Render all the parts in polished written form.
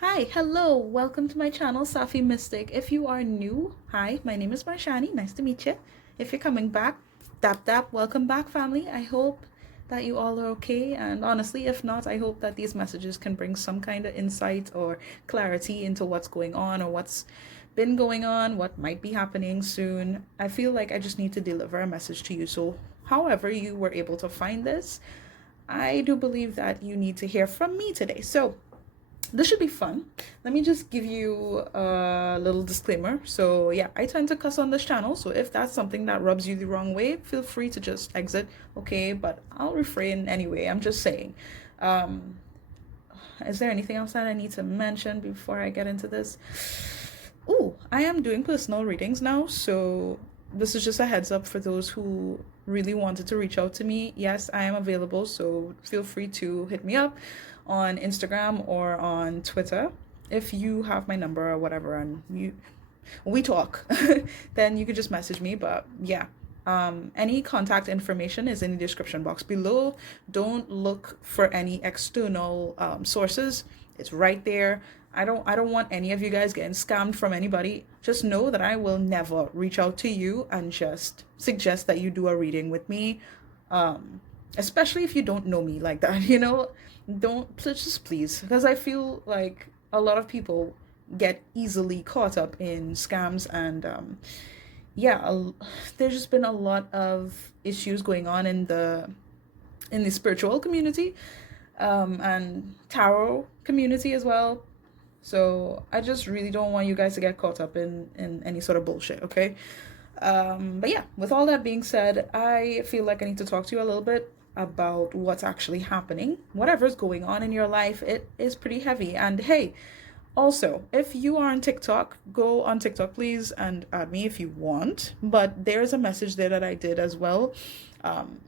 Hi, hello, welcome to my channel, Safi Mystic. If you are new, hi, my name is Marjani. Nice to meet you. If you're coming back, dap dap, welcome back, family. I hope that you all are okay. And honestly, if not, I hope that these messages can bring some kind of insight or clarity into what's going on or what's been going on, what might be happening soon. I feel like I just need to deliver a message to you. So, however, you were able to find this, I do believe that you need to hear from me today. So, this should be fun. Let me just give you a little disclaimer. So, yeah, I tend to cuss on this channel. So, if that's something that rubs you the wrong way, feel free to just exit. Okay, but I'll refrain anyway. I'm just saying. Um, is there anything else that I need to mention before I get into this? Ooh, I am doing personal readings now. So, this is just a heads up for those who really wanted to reach out to me. Yes, I am available. So, feel free to hit me up on Instagram or on Twitter if you have my number or whatever and we talk. Then you could just message me. But yeah, any contact information is in the description box below. Don't look for any external sources. It's right there. I don't want any of you guys getting scammed from anybody. Just know that I will never reach out to you and just suggest that you do a reading with me. Especially if you don't know me like that, don't just please, because I feel like a lot of people get easily caught up in scams and yeah, there's just been a lot of issues going on in the spiritual community and tarot community as well. So I just really don't want you guys to get caught up in any sort of bullshit, okay? But yeah, with all that being said, I feel like I need to talk to you a little bit about what's actually happening. Whatever's going on in your life, it is pretty heavy. And hey, also, if you are on TikTok, go on TikTok, please, and add me if you want. But there's a message there that I did as well.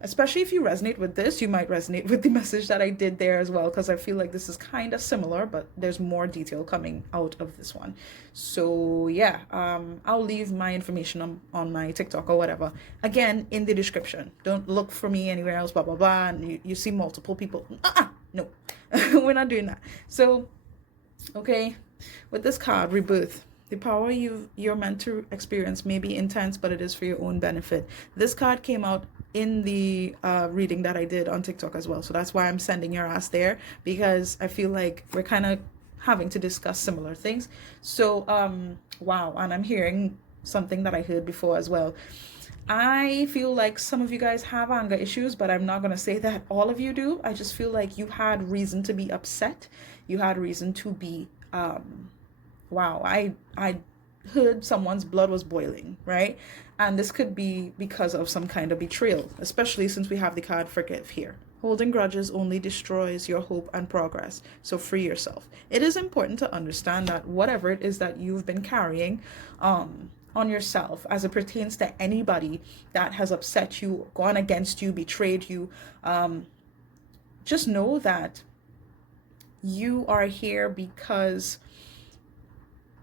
Especially if you resonate with this, you might resonate with the message that I did there as well, because I feel like this is kind of similar, but there's more detail coming out of this one. So, yeah, I'll leave my information on my TikTok or whatever. Again, in the description. Don't look for me anywhere else, blah, blah, blah. And you see multiple people. No, we're not doing that. So, okay, with this card, rebirth, the power you're meant to experience may be intense, but it is for your own benefit. This card came out in the reading that I did on TikTok as well, so that's why I'm sending your ass there, because I feel like we're kind of having to discuss similar things. So wow, and I'm hearing something that I heard before as well. I feel like some of you guys have anger issues, but I'm not going to say that all of you do. I just feel like you had reason to be upset. You had reason to be wow, I heard someone's blood was boiling, right? And this could be because of some kind of betrayal, especially since we have the card forgive here. Holding grudges only destroys your hope and progress, so free yourself. It is important to understand that whatever it is that you've been carrying on yourself as it pertains to anybody that has upset you, gone against you, betrayed you, just know that you are here because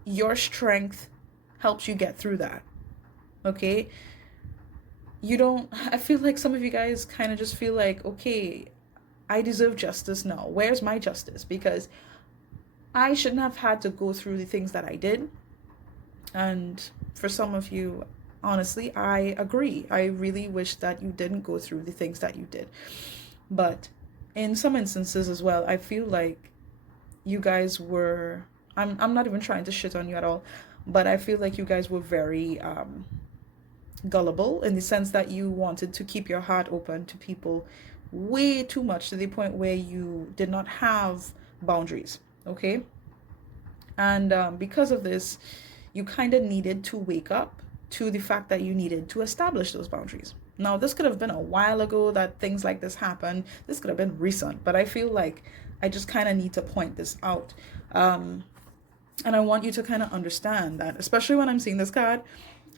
your strength helps you get through that. Okay? You don't, I feel like some of you guys kind of just feel like, okay, I deserve justice now. Where's my justice? Because I shouldn't have had to go through the things that I did. And for some of you, honestly, I agree. I really wish that you didn't go through the things that you did. But in some instances as well, I feel like you guys were, I'm not even trying to shit on you at all, but I feel like you guys were very gullible in the sense that you wanted to keep your heart open to people way too much, to the point where you did not have boundaries, okay? And because of this, you kind of needed to wake up to the fact that you needed to establish those boundaries. Now, this could have been a while ago that things like this happened. This could have been recent, but I feel like I just kind of need to point this out. And I want you to kind of understand that, especially when I'm seeing this card,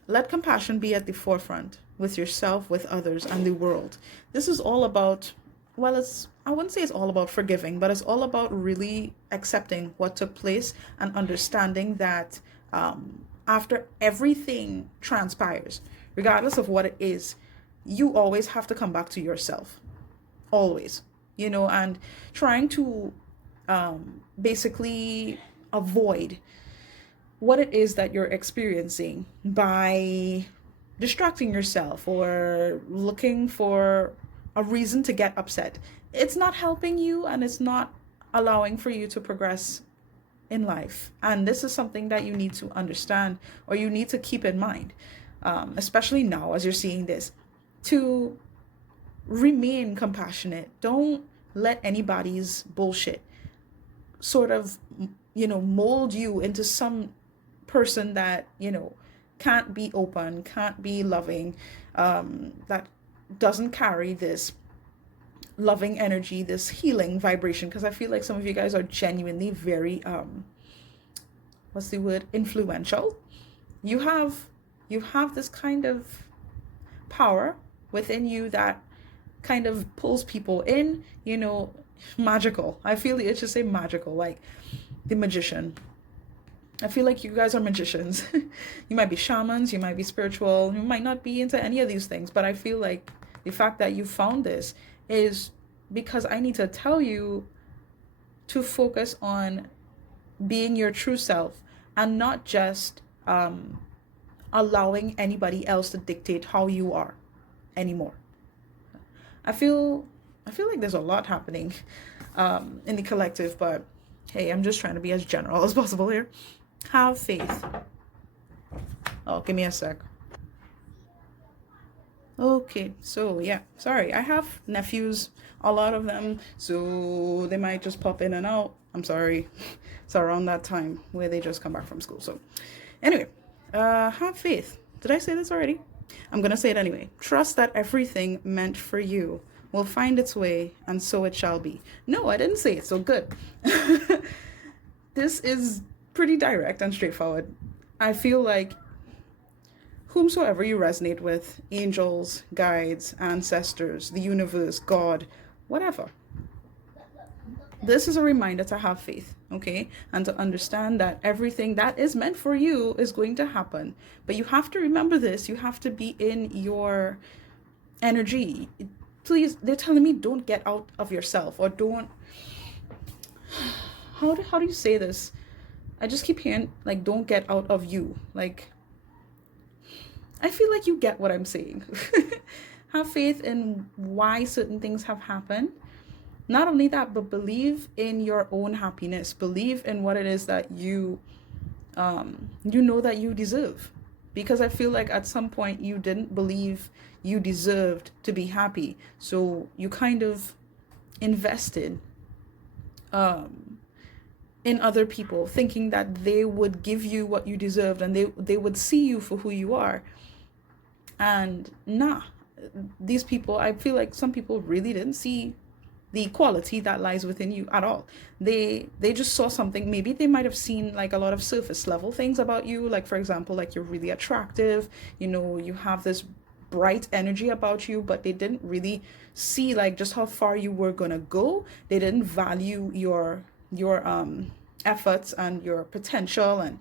let compassion be at the forefront with yourself, with others, and the world. This is all about, well, I wouldn't say it's all about forgiving, but it's all about really accepting what took place and understanding that after everything transpires, regardless of what it is, you always have to come back to yourself. Always. And trying to basically avoid what it is that you're experiencing by distracting yourself or looking for a reason to get upset. It's not helping you, and it's not allowing for you to progress in life. And this is something that you need to understand, or you need to keep in mind, especially now as you're seeing this, to remain compassionate. Don't let anybody's bullshit sort of, mold you into some person that, can't be open, can't be loving, that doesn't carry this loving energy, this healing vibration. Because I feel like some of you guys are genuinely very, what's the word, influential. You have this kind of power within you that kind of pulls people in, magical. I feel it should say magical, like the magician. I feel like you guys are magicians. You might be shamans, you might be spiritual, you might not be into any of these things, but I feel like the fact that you found this is because I need to tell you to focus on being your true self and not just allowing anybody else to dictate how you are anymore. I feel like there's a lot happening in the collective, but hey, I'm just trying to be as general as possible here. Have faith. Oh, give me a sec. Okay, so yeah, sorry. I have nephews, a lot of them, so they might just pop in and out. I'm sorry. It's around that time where they just come back from school. So anyway, have faith. Did I say this already? I'm gonna say it anyway. Trust that everything meant for you will find its way, and so it shall be. No, I didn't say it, so good. This is pretty direct and straightforward. I feel like whomsoever you resonate with, angels, guides, ancestors, the universe, God, whatever. This is a reminder to have faith, okay? And to understand that everything that is meant for you is going to happen. But you have to remember this. You have to be in your energy. Please, they're telling me don't get out of yourself, or don't... How do you say this? I just keep hearing, like, don't get out of you. Like, I feel like you get what I'm saying. Have faith in why certain things have happened. Not only that, but believe in your own happiness. Believe in what it is that you know that you deserve. Because I feel like at some point you didn't believe you deserved to be happy. So you kind of invested in other people, thinking that they would give you what you deserved, and they would see you for who you are. And these people, I feel like some people really didn't see the quality that lies within you at all. They just saw something. Maybe they might have seen like a lot of surface level things about you, like for example, like you're really attractive, you have this bright energy about you, but they didn't really see like just how far you were gonna go. They didn't value your efforts and your potential and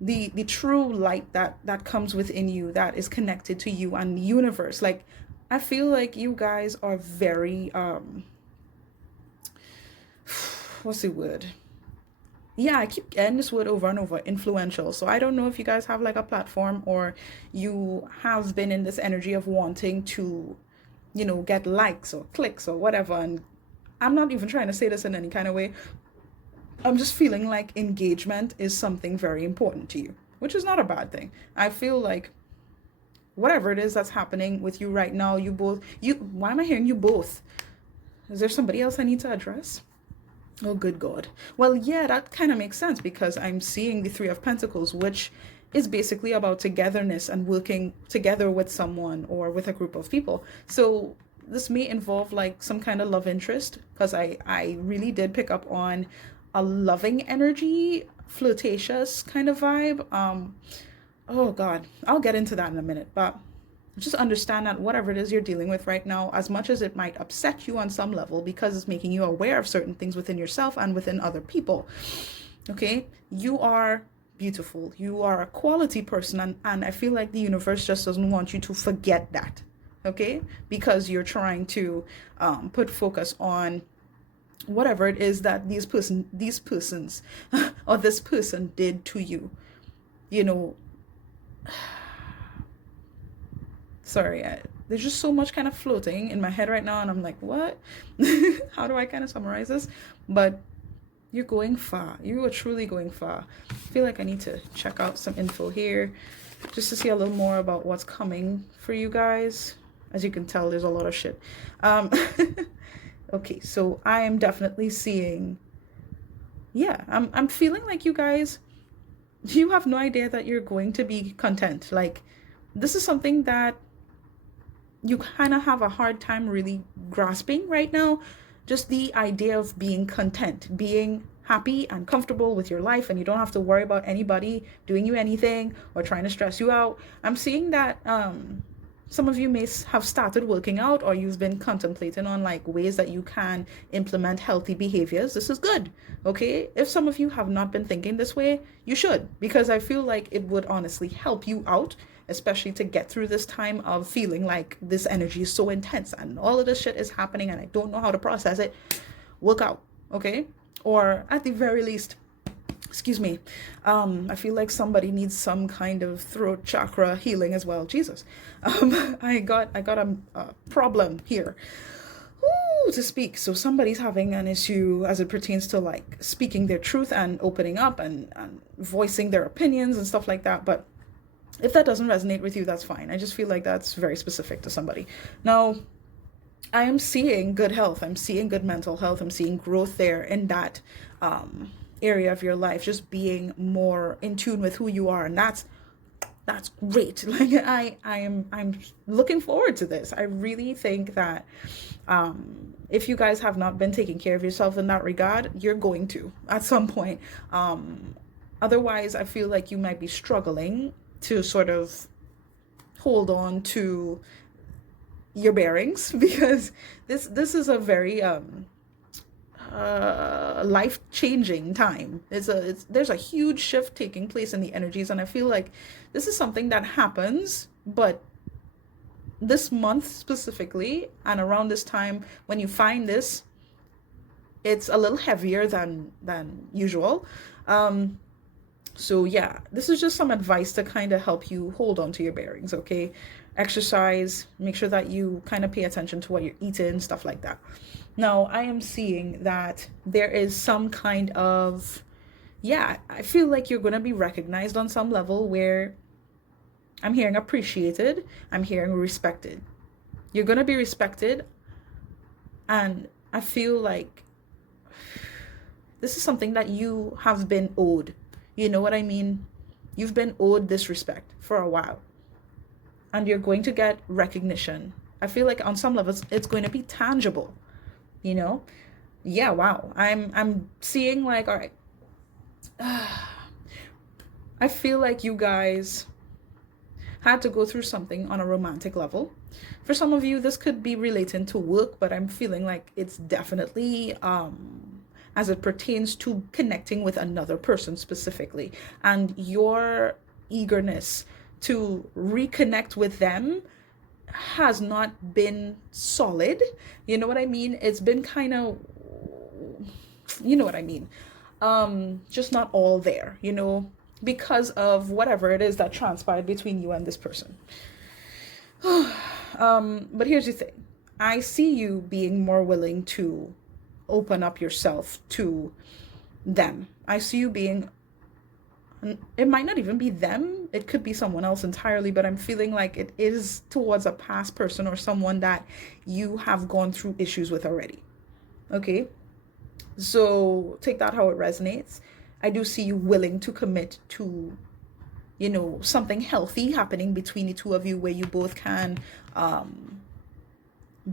the true light that comes within you, that is connected to you and the universe. Like, I feel like you guys are very what's the word? Yeah, I keep getting this word over and over, influential. So I don't know if you guys have like a platform, or you have been in this energy of wanting to, get likes or clicks or whatever. And I'm not even trying to say this in any kind of way. I'm just feeling like engagement is something very important to you, which is not a bad thing. I feel like whatever it is that's happening with you right now, why am I hearing you both? Is there somebody else I need to address? Oh, good God. Well, yeah, that kind of makes sense, because I'm seeing the Three of Pentacles, which is basically about togetherness and working together with someone or with a group of people. So this may involve like some kind of love interest, because I really did pick up on a loving energy, flirtatious kind of vibe. Oh God, I'll get into that in a minute, but just understand that whatever it is you're dealing with right now, as much as it might upset you on some level, because it's making you aware of certain things within yourself and within other people, okay? You are beautiful. You are a quality person, and I feel like the universe just doesn't want you to forget that, okay? Because you're trying to put focus on whatever it is that these persons or this person did to you, you know. Sorry, there's just so much kind of floating in my head right now, and I'm like, what? How do I kind of summarize this? But you're going far. You are truly going far. I feel like I need to check out some info here just to see a little more about what's coming for you guys. As you can tell, there's a lot of shit. Okay, so I am definitely seeing, yeah, I'm feeling like you guys, you have no idea that you're going to be content. Like, this is something that you kind of have a hard time really grasping right now. Just the idea of being content, being happy and comfortable with your life, and you don't have to worry about anybody doing you anything or trying to stress you out. I'm seeing that some of you may have started working out, or you've been contemplating on like ways that you can implement healthy behaviors. This is good. Okay, if some of you have not been thinking this way, you should, because I feel like it would honestly help you out, especially to get through this time of feeling like this energy is so intense and all of this shit is happening and I don't know how to process it. Work out, okay? Or at the very least, excuse me, I feel like somebody needs some kind of throat chakra healing as well. Jesus. I got a problem here. Ooh, to speak. So somebody's having an issue as it pertains to like speaking their truth and opening up and voicing their opinions and stuff like that. But if that doesn't resonate with you, that's fine. I just feel like that's very specific to somebody. Now, I am seeing good health. I'm seeing good mental health. I'm seeing growth there in that area of your life, just being more in tune with who you are. And that's great. Like I'm looking forward to this. I really think that if you guys have not been taking care of yourself in that regard, you're going to at some point. Otherwise, I feel like you might be struggling to sort of hold on to your bearings, because this is a very life-changing time. There's a huge shift taking place in the energies, and I feel like this is something that happens, but this month specifically and around this time when you find this, it's a little heavier than usual. So yeah, this is just some advice to kind of help you hold on to your bearings, okay? Exercise, make sure that you kind of pay attention to what you're eating, stuff like that. Now, I am seeing that there is some kind of, yeah, I feel like you're going to be recognized on some level where I'm hearing appreciated, I'm hearing respected. You're going to be respected, and I feel like this is something that you have been owed. You know what I mean? You've been owed this respect for a while, and you're going to get recognition. I feel like on some levels it's going to be tangible, you know? Yeah, wow. I'm seeing like, all right. I feel like you guys had to go through something on a romantic level. For some of you, this could be relating to work, but I'm feeling like it's definitely as it pertains to connecting with another person specifically, and your eagerness to reconnect with them has not been solid. You know what I mean? It's been kind of, you know what I mean? Just not all there, you know, because of whatever it is that transpired between you and this person. But here's the thing. I see you being more willing to open up yourself to them. I see you being, it might not even be them, it could be someone else entirely, but I'm feeling like it is towards a past person or someone that you have gone through issues with already. Okay, so take that how it resonates. I do see you willing to commit to, you know, something healthy happening between the two of you, where you both can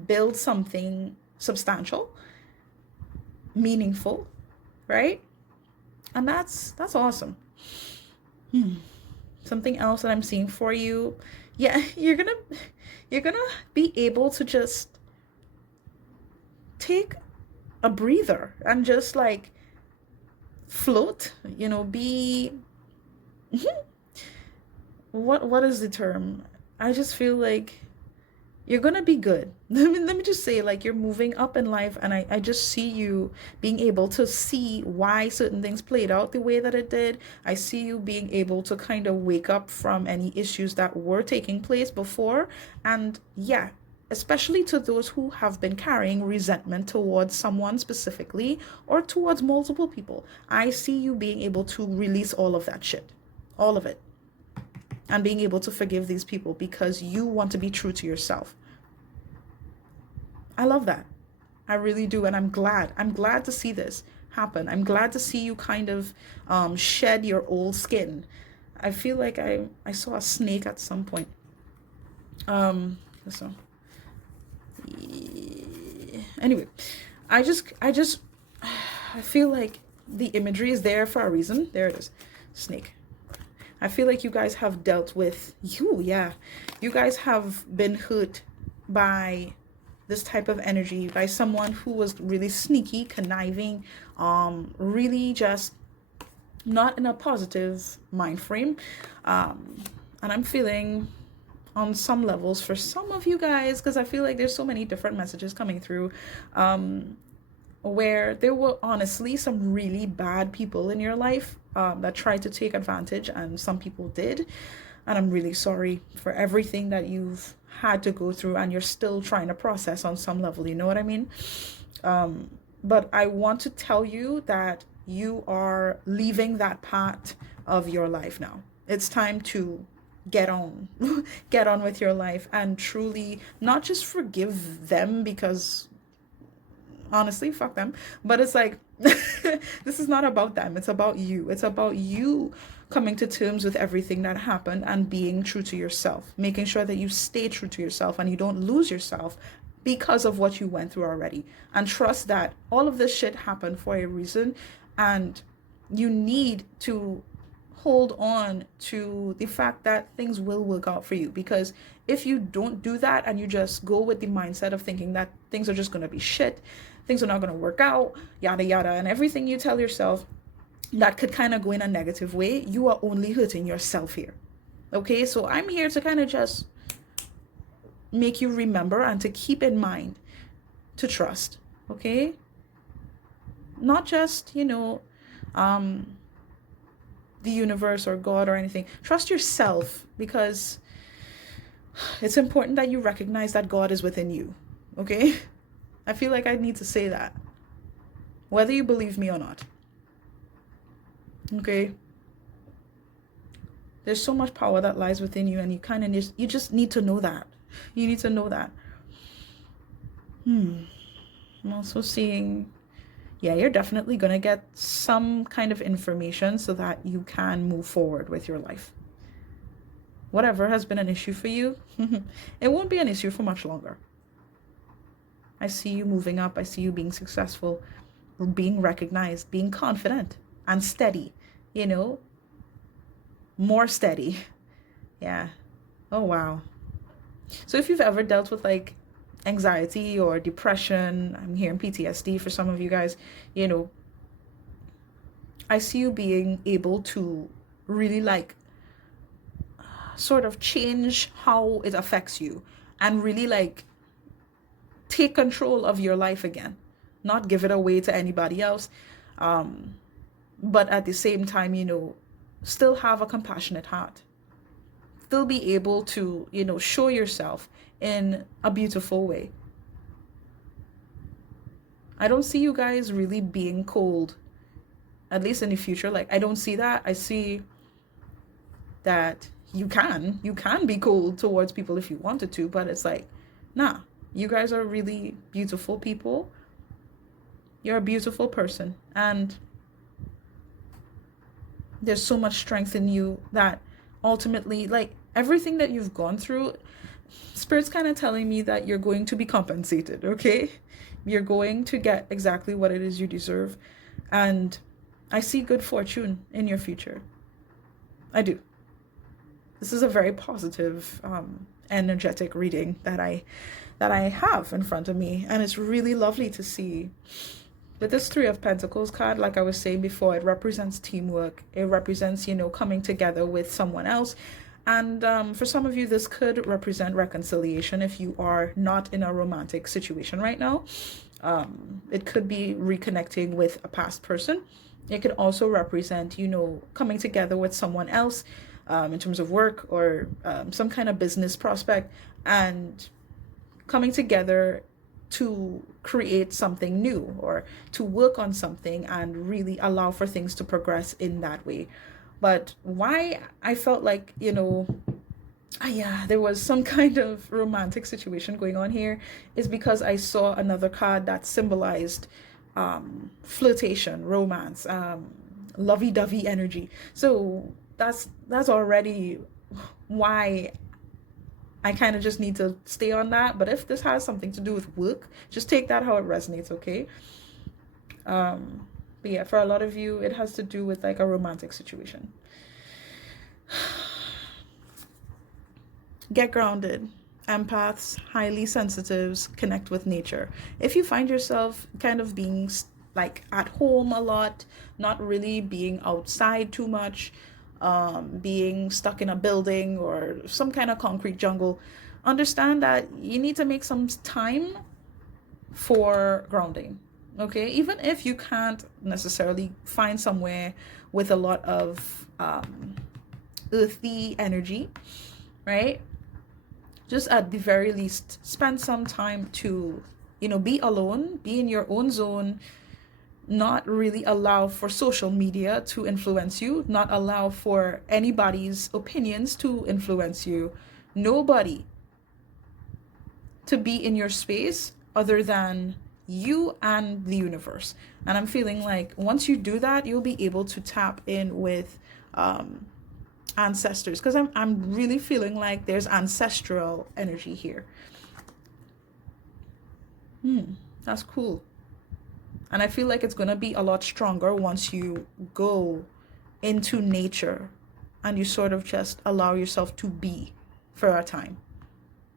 build something substantial, meaningful, right? And that's awesome. Something else that I'm seeing for you, yeah, you're gonna be able to just take a breather and just like float, you know, be what is the term? I just feel like you're gonna be good. Let me just say, like, you're moving up in life, and I just see you being able to see why certain things played out the way that it did. I see you being able to kind of wake up from any issues that were taking place before. And yeah, especially to those who have been carrying resentment towards someone specifically or towards multiple people, I see you being able to release all of that shit, all of it, and being able to forgive these people because you want to be true to yourself. I love that. I really do. And I'm glad. I'm glad to see this happen. I'm glad to see you kind of shed your old skin. I feel like I saw a snake at some point. So anyway, I feel like the imagery is there for a reason. There it is. Snake. I feel like you guys have dealt with you guys have been hurt by this type of energy, by someone who was really sneaky, conniving, really just not in a positive mind frame. And I'm feeling on some levels for some of you guys, because I feel like there's so many different messages coming through, where there were honestly some really bad people in your life that tried to take advantage, and some people did. And I'm really sorry for everything that you've had to go through, and you're still trying to process on some level, you know what I mean? But I want to tell you that you are leaving that part of your life now. It's time to get on get on with your life, and truly not just forgive them, because honestly, fuck them, but it's like this is not about them, it's about you. It's about you coming to terms with everything that happened and being true to yourself, making sure that you stay true to yourself and you don't lose yourself because of what you went through already. And trust that all of this shit happened for a reason, and you need to hold on to the fact that things will work out for you. Because if you don't do that and you just go with the mindset of thinking that things are just going to be shit, things are not going to work out, yada yada, and everything you tell yourself that could kind of go in a negative way, you are only hurting yourself here. Okay, so I'm here to kind of just make you remember and to keep in mind to trust. Okay, not just the universe or God or anything. Trust yourself, because it's important that you recognize that God is within you. Okay, I feel like I need to say that, whether you believe me or not. Okay, there's so much power that lies within you, and you just need to know that. You need to know that. I'm also seeing, you're definitely going to get some kind of information so that you can move forward with your life. Whatever has been an issue for you, it won't be an issue for much longer. I see you moving up. I see you being successful, being recognized, being confident and steady, more steady. Yeah. Oh, wow. So if you've ever dealt with like anxiety or depression, I'm hearing PTSD for some of you guys, I see you being able to really like sort of change how it affects you, and really like take control of your life again, not give it away to anybody else, but at the same time, still have a compassionate heart, still be able to, show yourself in a beautiful way. I don't see you guys really being cold, at least in the future. Like, I don't see that. I see that you can be cold towards people if you wanted to, but it's like, nah, you guys are really beautiful people. You're a beautiful person, and there's so much strength in you that ultimately, like, everything that you've gone through, Spirit's kind of telling me that you're going to be compensated, okay? You're going to get exactly what it is you deserve. And I see good fortune in your future. I do. This is a very positive, energetic reading that I have in front of me. And it's really lovely to see. With this Three of Pentacles card, like I was saying before, it represents teamwork. It represents, coming together with someone else And for some of you, this could represent reconciliation if you are not in a romantic situation right now. It could be reconnecting with a past person. It could also represent, coming together with someone else in terms of work or some kind of business prospect, and coming together to create something new or to work on something and really allow for things to progress in that way. But why I felt like, yeah, there was some kind of romantic situation going on here is because I saw another card that symbolized flirtation, romance, lovey-dovey energy. So that's already why I kind of just need to stay on that. But if this has something to do with work, just take that how it resonates, okay? But yeah, for a lot of you, it has to do with like a romantic situation. Get grounded. Empaths, highly sensitives, connect with nature. If you find yourself kind of being like at home a lot, not really being outside too much, being stuck in a building or some kind of concrete jungle, understand that you need to make some time for grounding. Okay, even if you can't necessarily find somewhere with a lot of earthy energy, right? Just at the very least, spend some time to, be alone, be in your own zone, not really allow for social media to influence you, not allow for anybody's opinions to influence you. Nobody to be in your space other than you and the universe. And I'm feeling like once you do that, you'll be able to tap in with ancestors, because I'm really feeling like there's ancestral energy here. That's cool. And I feel like it's going to be a lot stronger once you go into nature and you sort of just allow yourself to be for a time.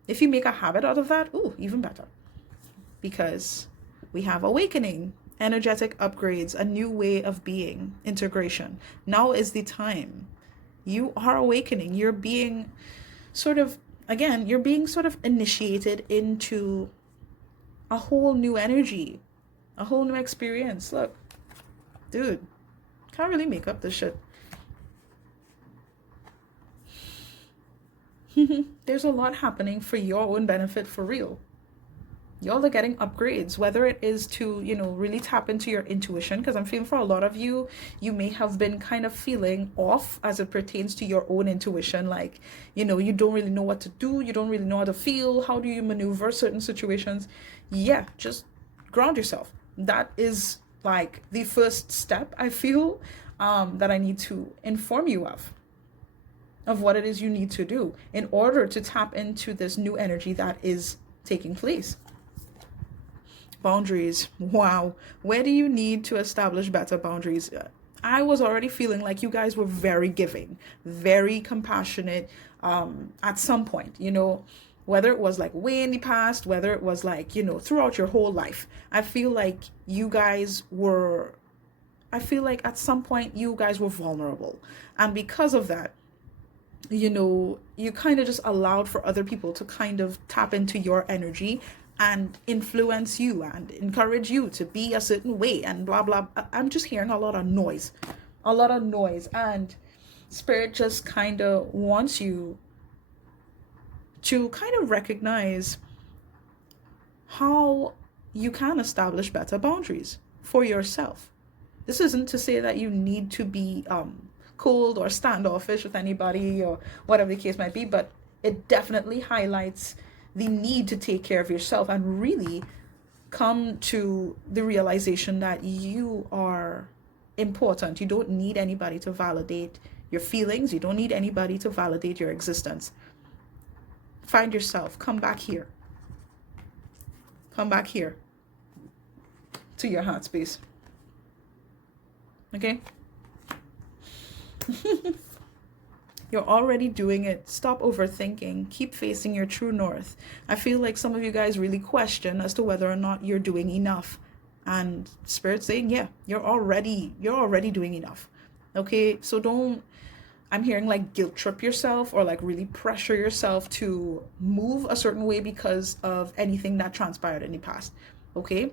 If you make a habit out of that, even better. Because we have awakening, energetic upgrades, a new way of being, integration. Now is the time. You are awakening. You're being sort of initiated into a whole new energy, a whole new experience. Look, dude, can't really make up this shit. There's a lot happening for your own benefit, for real. Y'all are getting upgrades, whether it is to, really tap into your intuition, because I'm feeling for a lot of you, you may have been kind of feeling off as it pertains to your own intuition. Like, you don't really know what to do. You don't really know how to feel. How do you maneuver certain situations? Yeah, just ground yourself. That is like the first step, I feel, that I need to inform you of what it is you need to do in order to tap into this new energy that is taking place. Boundaries. Wow. Where do you need to establish better boundaries? I was already feeling like you guys were very giving, very compassionate at some point, whether it was like way in the past, whether it was like, throughout your whole life. I feel like at some point you guys were vulnerable. And because of that, you kind of just allowed for other people to kind of tap into your energy and influence you and encourage you to be a certain way and blah, blah. I'm just hearing a lot of noise, and Spirit just kind of wants you to kind of recognize how you can establish better boundaries for yourself. This isn't to say that you need to be cold or standoffish with anybody or whatever the case might be, but it definitely highlights the need to take care of yourself and really come to the realization that you are important. You don't need anybody to validate your feelings. You don't need anybody to validate your existence. Find yourself. Come back here. Come back here to your heart space. Okay? You're already doing it. Stop overthinking. Keep facing your true north. I feel like some of you guys really question as to whether or not you're doing enough. And Spirit's saying, yeah, you're already doing enough. Okay? So don't I'm hearing like guilt trip yourself or like really pressure yourself to move a certain way because of anything that transpired in the past. Okay?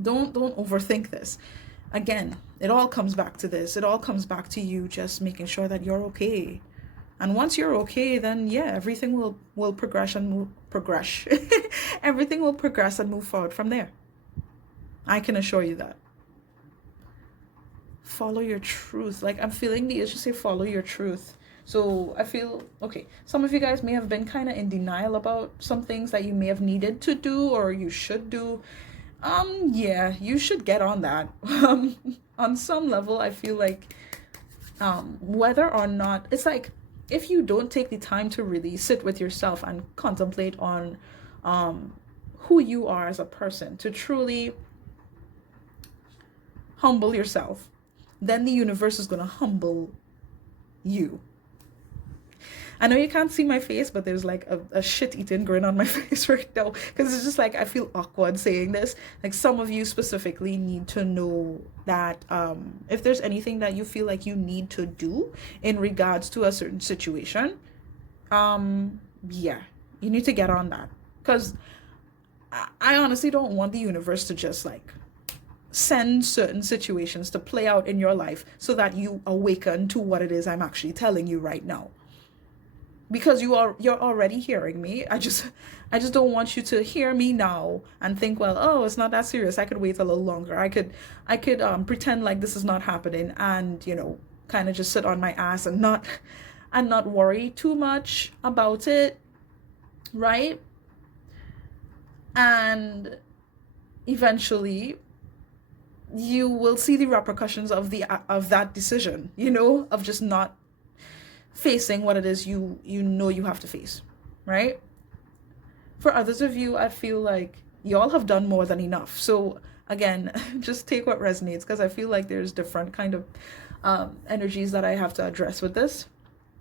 Don't overthink this. Again, it all comes back to this. It all comes back to you just making sure that you're okay. And once you're okay, then yeah, everything will progress and progress. Everything will progress and move forward from there. I can assure you that. Follow your truth. Like, I'm feeling the issue say follow your truth. So I feel okay, some of you guys may have been kind of in denial about some things that you may have needed to do or you should do. Yeah, you should get on that. On some level, I feel like whether or not, it's like, if you don't take the time to really sit with yourself and contemplate on who you are as a person, to truly humble yourself, then the universe is going to humble you. I know you can't see my face, but there's like a shit-eating grin on my face right now, because it's just like I feel awkward saying this. Like, some of you specifically need to know that if there's anything that you feel like you need to do in regards to a certain situation, yeah, you need to get on that. Because I honestly don't want the universe to just like send certain situations to play out in your life so that you awaken to what it is I'm actually telling you right now. Because you're already hearing me. I just don't want you to hear me now and think, well, oh, it's not that serious, I could wait a little longer. I could pretend like this is not happening and, you know, kind of just sit on my ass and not worry too much about it, right? And eventually you will see the repercussions of that decision, you know, of just not facing what it is you know you have to face, right? For others of you, I feel like y'all have done more than enough. So again, just take what resonates, because I feel like there's different kind of energies that I have to address with this.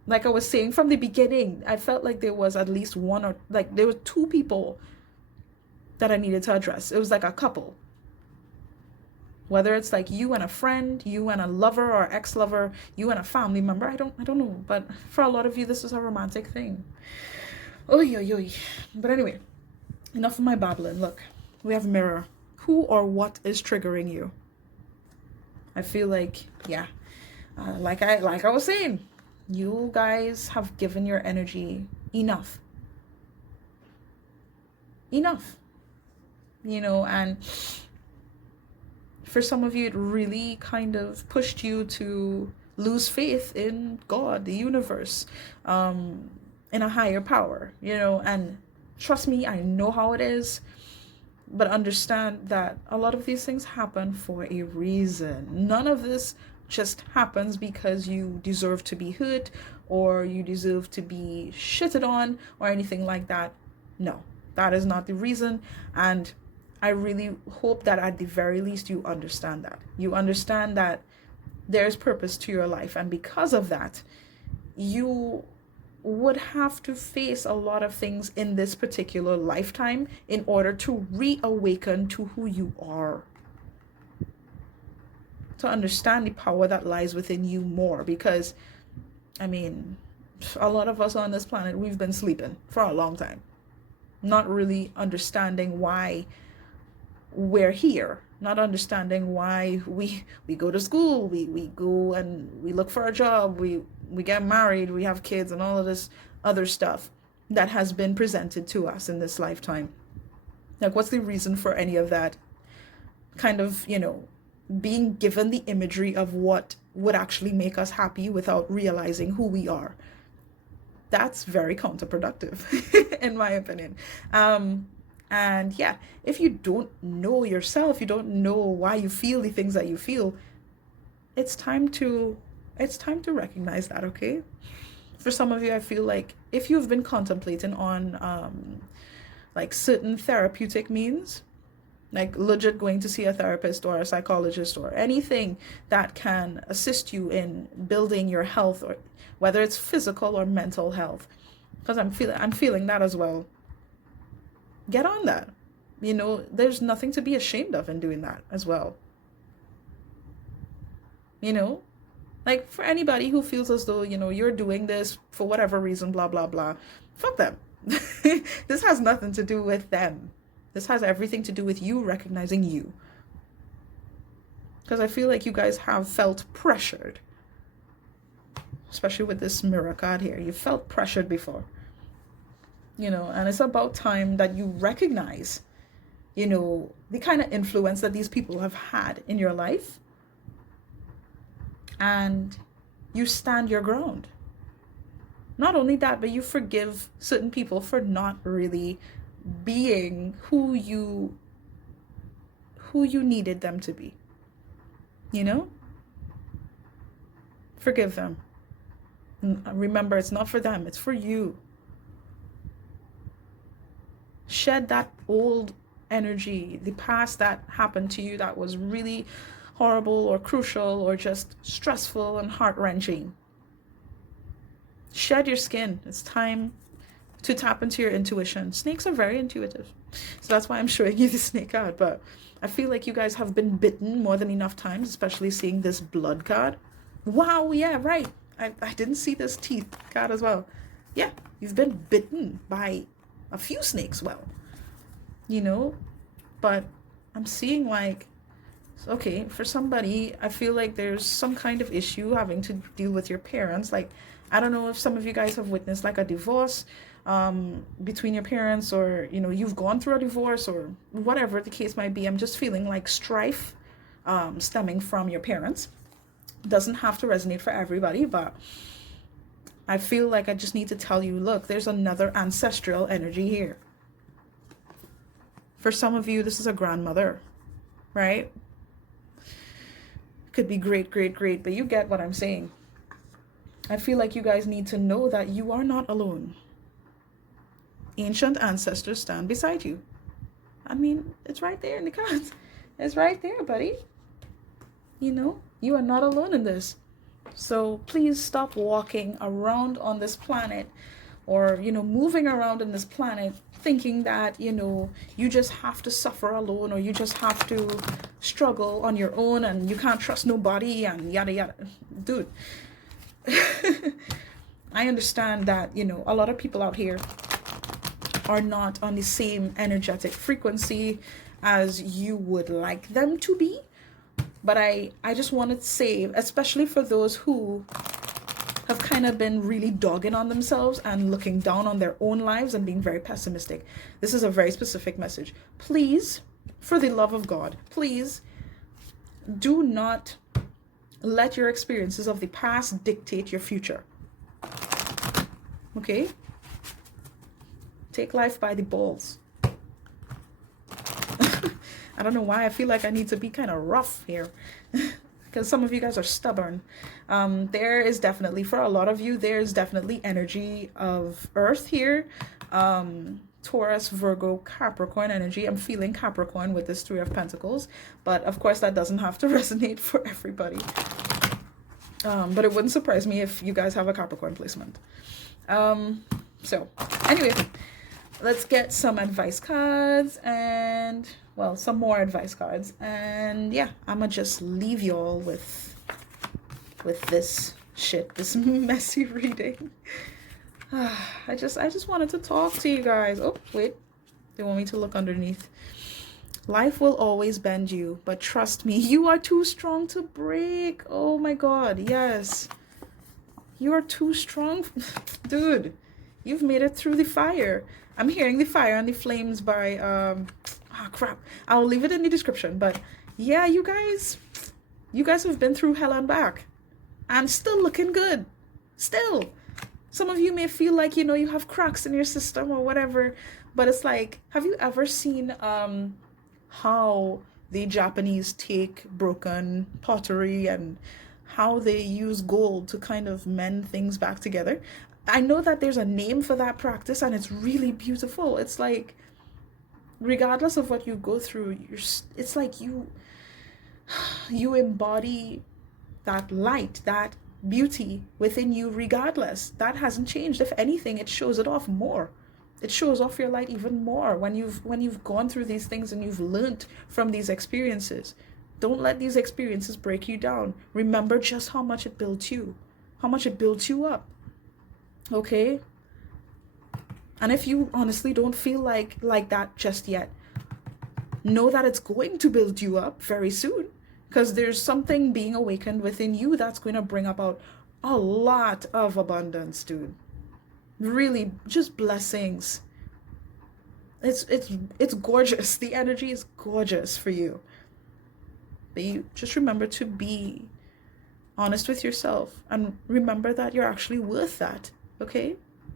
Like I was saying from the beginning, I felt like there was at least one, or like there were two people that I needed to address. It was like a couple. Whether it's like you and a friend, you and a lover or ex-lover, you and a family member, I don't know. But for a lot of you, this is a romantic thing. Oy, oy, oy. But anyway, enough of my babbling. Look, we have mirror. Who or what is triggering you? I feel like, yeah, like I was saying, you guys have given your energy enough. Enough. You know, and for some of you, it really kind of pushed you to lose faith in God, the universe, in a higher power, you know. And trust me, I know how it is, but understand that a lot of these things happen for a reason. None of this just happens because you deserve to be hurt or you deserve to be shitted on or anything like that. No, that is not the reason. And I really hope that at the very least you understand that. You understand that there's purpose to your life. And because of that, you would have to face a lot of things in this particular lifetime in order to reawaken to who you are. To understand the power that lies within you more. Because, I mean, a lot of us on this planet, we've been sleeping for a long time. Not really understanding why we're here, not understanding why we go to school, we go and we look for a job, we get married, we have kids, and all of this other stuff that has been presented to us in this lifetime. Like, what's the reason for any of that? Kind of, you know, being given the imagery of what would actually make us happy without realizing who we are. That's very counterproductive, in my opinion. And yeah, if you don't know yourself, you don't know why you feel the things that you feel, it's time to recognize that, okay? For some of you, I feel like if you've been contemplating on like certain therapeutic means, like legit going to see a therapist or a psychologist or anything that can assist you in building your health, or whether it's physical or mental health, because I'm feeling that as well. Get on that. You know, there's nothing to be ashamed of in doing that as well. You know, Like, for anybody who feels as though, you're doing this for whatever reason, blah, blah, blah, fuck them. This has nothing to do with them. This has everything to do with you recognizing you. Because I feel like you guys have felt pressured. Especially with this mirror card here. You felt pressured before. And it's about time that you recognize, the kind of influence that these people have had in your life. And you stand your ground. Not only that, but you forgive certain people for not really being who you needed them to be. Forgive them. Remember, it's not for them, it's for you. Shed that old energy, the past that happened to you that was really horrible or crucial or just stressful and heart-wrenching. Shed your skin. It's time to tap into your intuition. Snakes are very intuitive. So that's why I'm showing you the snake card. But I feel like you guys have been bitten more than enough times, especially seeing this blood card. Wow, yeah, right. I didn't see this teeth card as well. Yeah, you've been bitten by a few snakes. Well, but I'm seeing like, okay, for somebody, I feel like there's some kind of issue having to deal with your parents. Like, I don't know if some of you guys have witnessed like a divorce between your parents, or, you've gone through a divorce, or whatever the case might be. I'm just feeling like strife stemming from your parents. Doesn't have to resonate for everybody, but I feel like I just need to tell you, look, there's another ancestral energy here. For some of you, this is a grandmother, right? Could be great, but you get what I'm saying. I feel like you guys need to know that you are not alone. Ancient ancestors stand beside you. I mean, it's right there in the cards. It's right there, buddy. You are not alone in this. So please stop walking around on this planet, or, moving around in this planet thinking that, you just have to suffer alone, or you just have to struggle on your own, and you can't trust nobody, and yada, yada. Dude, I understand that, a lot of people out here are not on the same energetic frequency as you would like them to be. But I just wanted to say, especially for those who have kind of been really dogging on themselves and looking down on their own lives and being very pessimistic, this is a very specific message. Please, for the love of God, please do not let your experiences of the past dictate your future. Okay? Take life by the balls. I don't know why I feel like I need to be kind of rough here, because some of you guys are stubborn. There is definitely, for a lot of you, there's definitely energy of earth here. Taurus, Virgo, Capricorn energy. I'm feeling Capricorn with this Three of Pentacles, but of course that doesn't have to resonate for everybody. But it wouldn't surprise me if you guys have a Capricorn placement. So anyway, let's get some advice cards, and well, some more advice cards, and yeah, I'ma just leave y'all with this shit, this messy reading. I just wanted to talk to you guys. Oh wait, they want me to look underneath. Life will always bend you, but trust me, you are too strong to break. Oh my God, yes, you are too strong. Dude, you've made it through the fire. I'm hearing the fire and the flames by crap, I'll leave it in the description. But yeah, you guys have been through hell and back and still looking good. Still, some of you may feel like, you have cracks in your system or whatever, but it's like, have you ever seen how the Japanese take broken pottery and how they use gold to kind of mend things back together? I know that there's a name for that practice, and it's really beautiful. It's like, regardless of what you go through, it's like you embody that light, that beauty within you regardless. That hasn't changed. If anything, it shows it off more. It shows off your light even more when you've gone through these things and you've learned from these experiences. Don't let these experiences break you down. Remember just how much it built you, how much it built you up. Okay? And if you honestly don't feel like that just yet, know that it's going to build you up very soon, because there's something being awakened within you that's going to bring about a lot of abundance, dude. Really, just blessings. It's gorgeous. The energy is gorgeous for you. But you just remember to be honest with yourself and remember that you're actually worth that. Okay?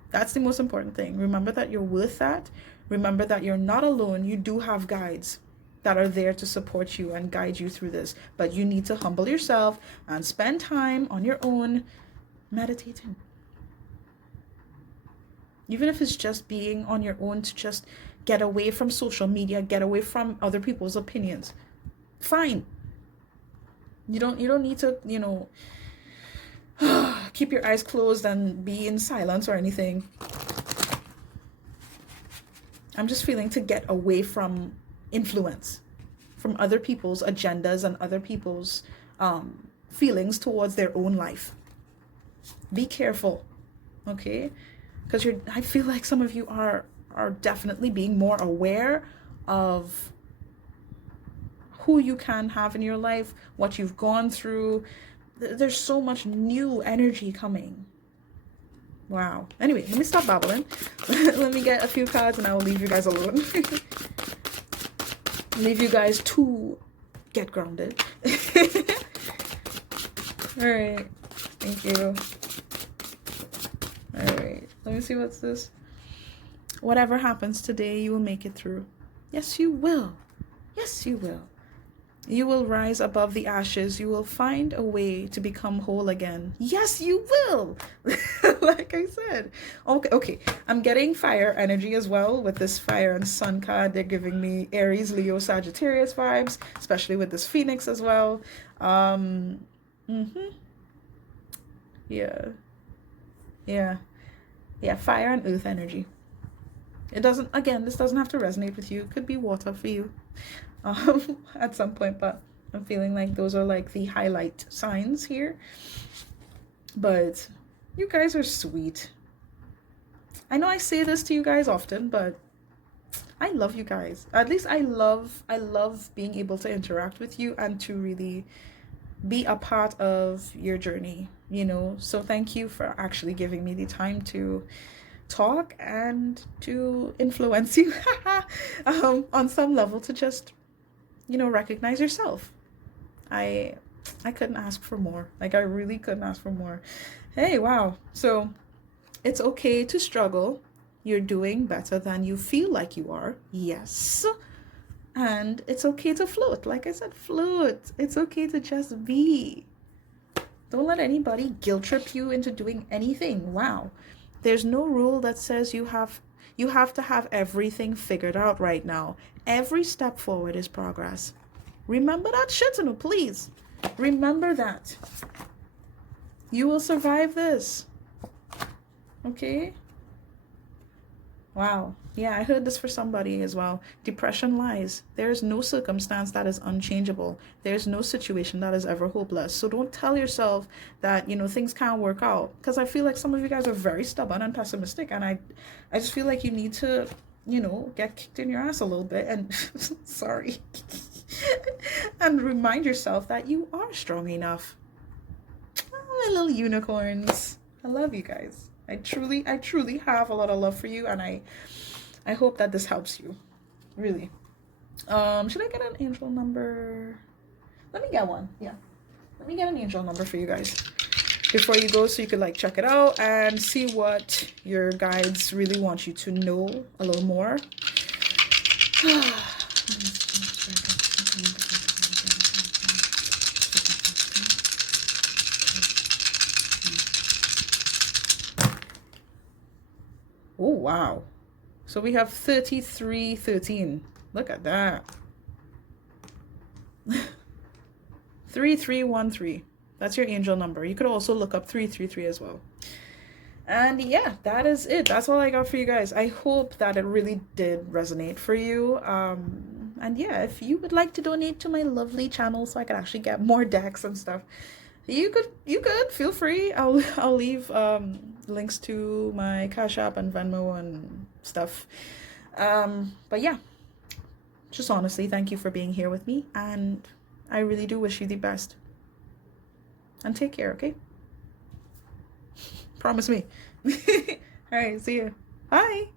That's the most important thing. Remember that you're worth that. Remember that you're not alone. You do have guides that are there to support you and guide you through this. But you need to humble yourself and spend time on your own meditating. Even if it's just being on your own to just get away from social media, get away from other people's opinions. Fine. You don't need to, keep your eyes closed and be in silence or anything. I'm just feeling to get away from influence, from other people's agendas and other people's feelings towards their own life. Be careful, okay? Because I feel like some of you are definitely being more aware of who you can have in your life, what you've gone through. There's so much new energy coming. Wow. Anyway, let me stop babbling. Let me get a few cards and I will leave you guys alone. Leave you guys to get grounded. All right. Thank you. All right. Let me see what's this. Whatever happens today, you will make it through. Yes, you will. Yes, you will. You will rise above the ashes. You will find a way to become whole again. Yes, you will. Like I said. Okay. I'm getting fire energy as well with this fire and sun card. They're giving me Aries, Leo, Sagittarius vibes, especially with this Phoenix as well. Yeah, fire and earth energy. This doesn't have to resonate with you. It could be water for you. At some point, but I'm feeling like those are like the highlight signs here. But you guys are sweet. I know I say this to you guys often, but I love you guys. At least I love being able to interact with you and to really be a part of your journey, So thank you for actually giving me the time to talk and to influence you on some level, to just recognize yourself. I couldn't ask for more. Like, I really couldn't ask for more. Hey, wow. So it's okay to struggle. You're doing better than you feel like you are. Yes. And it's okay to float. Like I said, float. It's okay to just be. Don't let anybody guilt trip you into doing anything. Wow. There's no rule that says you have to have everything figured out right now. Every step forward is progress. Remember that shit, please. Remember that. You will survive this. Okay? Wow. Yeah, I heard this for somebody as well. Depression lies. There is no circumstance that is unchangeable. There's no situation that is ever hopeless. So don't tell yourself that, things can't work out. Because I feel like some of you guys are very stubborn and pessimistic. And I just feel like you need to, get kicked in your ass a little bit. And sorry. And remind yourself that you are strong enough. Oh, my little unicorns. I love you guys. I truly have a lot of love for you, and I hope that this helps you. Really. Should I get an angel number? Let me get one. Yeah. Let me get an angel number for you guys before you go, so you could check it out and see what your guides really want you to know a little more. Oh, wow. So we have 3313. Look at that. 3313. That's your angel number. You could also look up 333 as well. And yeah, that is it. That's all I got for you guys. I hope that it really did resonate for you. And yeah, if you would like to donate to my lovely channel so I can actually get more decks and stuff, you could feel free. I'll leave links to my Cash App and Venmo and stuff. But yeah, just honestly, thank you for being here with me, and I really do wish you the best. And take care, okay? Promise me. All right, see you. Bye.